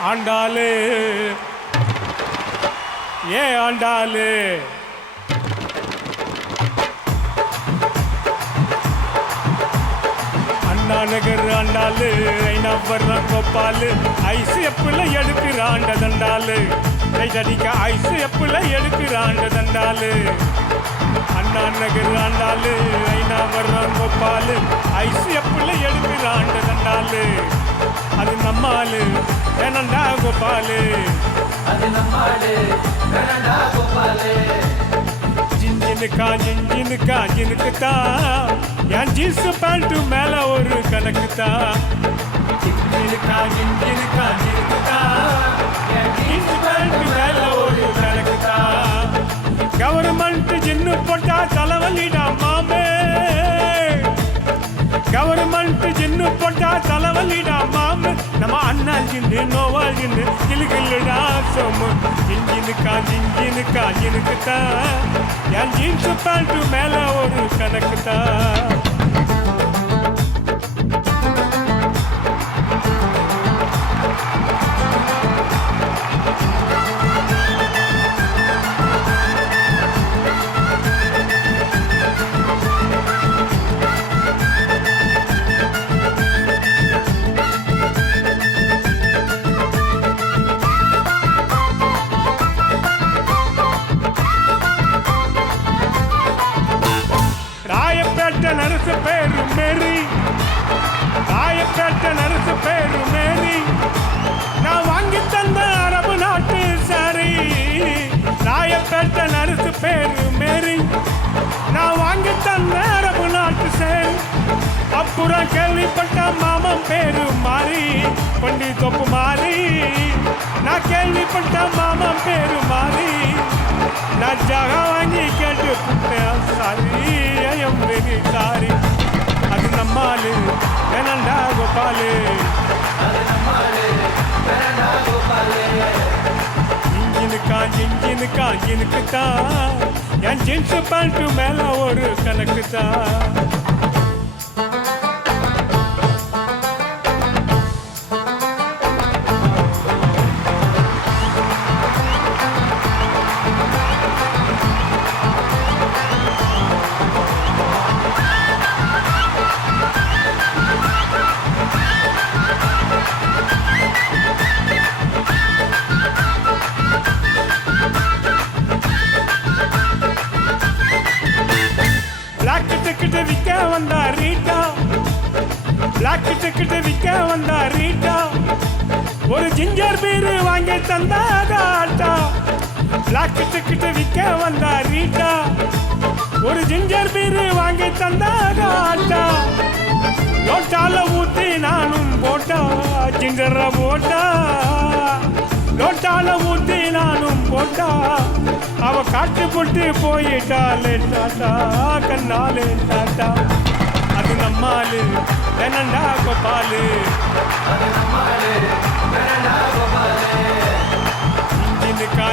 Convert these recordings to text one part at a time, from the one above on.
ஆண்டாளு ஏ ஆண்டாளு அண்ணா நகர் ஆண்டாளு ஐநா வர்றான் கோப்பாலு ice எப்புல எடுக்கிறாண்ட தண்டாலு கைதடிக்க ice எப்புல எடுக்கிறாண்ட தண்டாலு Anna Nagar Andalu ஐநா வர்றான் கோப்பாலு ஐசு எப்புல எடுக்கிறாண்ட தண்டாலு அது நம்மாலு வேணண்டா கோபாலு அது நம்மாடு வேணண்டா கோபாலு ஜின்ஜினுக்கு தான் என் ஜீன்ஸ் பேண்ட் மேல ஒரு கணக்கு தான் ஜின்ஜினுக்கு தான் என் ஜீன்ஸ் பேண்ட் மேல ஒரு கணக்கு தான் கவர்மெண்ட் ஜின்னு போட்டா தலைவலிடா மாமே கவர்மெண்ட் ஜின்னு போட்டா தலைவலிடா மாமு நம்ம அண்ணா ஜின்னு நோவா ஜின்னு கிளுகிளுடா சோமு ஜின்ஜினுக்கு தான் என் ஜீன்ஸ் பேண்ட் மேல ஒரு கணக்கு தான் நரசு பேரு மேரி ராயப்பேட்ட நரசு பேரு மேரி நான் வாங்கி தந்த அரபு நாட்டு சாரி ராயப்பேட்ட நரசு பேரு மேரி நான் வாங்கி தந்த அரபு நாட்டு சாரி அப்புறம் கேள்விப்பட்ட மாமன் பேரு மாறி பண்டி தொப்பு மாறி நான் கேள்விப்பட்ட மாமன் பேரு மாறி நான் ஜாக வாங்கி கேட்டு சாரி ஐயம் வெரி சாரி அது நம்மாலு வேணண்டா கோபாலு அது நம்மாடு வேணண்டா கோபாலு ஜின்ஜினுக்கு தான் என் ஜீன்ஸ் பேண்ட் மேல ஒரு கணக்கு தான் விற்க வந்தா ரீட்டா பிளாக் டிக்கெட் விற்க வந்தா ரீட்டா ஒரு ஜிஞ்சர் பீரு வாங்கி தந்தாகாட்டா பிளாக் டிக்கெட் விற்க வந்தா ரீட்டா ஒரு ஜிஞ்சர் பீரு வாங்கி தந்தாகாட்டா லோட்டால ஊத்தி நானும் போட்டா ஜிஞ்சர போட்டா லோட்டால ஊத்தி நானும் போட்டா அவ காட்டு போட்டு போயிட்டாலே டாட்டா கண்ணாலே டாட்டா அது நம்மாலு வேணண்டா கோபாலு அது நம்மாடு வேணண்டா கோபாலு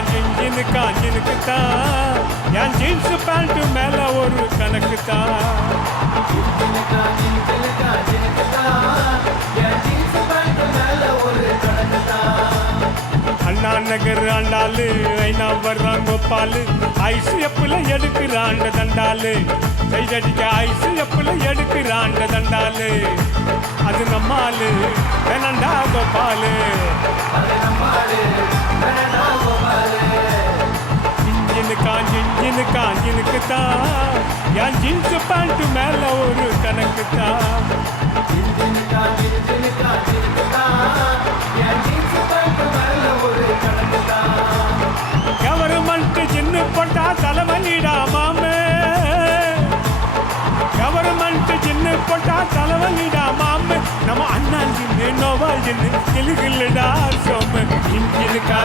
ஜின்ஜினுக்கு தான் என் ஜீன்ஸ் பேண்ட் மேல ஒரு கணக்கு தான் ஜினுக்கு தான் என் ஜீன்ஸ் பேண்ட் மேல ஒரு கணக்கு தான் அண்ணா நகர் ஆண்டாளு ஐநா வர்றான் கோபாலு ஐசு எப்புல எடுக்கிறாண்ட தண்டாலு கைதடிக்க ஐசு எப்புல எடுக்கிறாண்ட தண்டாலு அது நம்மாலு வேணண்டா கோபாலு அது நம்மாடு வேணண்டா கோபாலு ஜின்ஜினுக்கு தான் என் ஜீன்ஸ் பேண்ட் மேல ஒரு கணக்கு தான் ஜினுக்கு தான் என் ஜீன்ஸ் பேண்ட் மேல ஒரு கணக்கு தான் கவர்மெண்ட் ஜின்னு போட்டா தலைவலிடா மாமே கவர்மெண்ட் ஜின்னு போட்டா தலைவலிடா மாமே நம்ம அண்ணா ஜின்னு நோவா ஜின்னு கிளுகிளுடா சோமு ஜின்ஜினுக்கா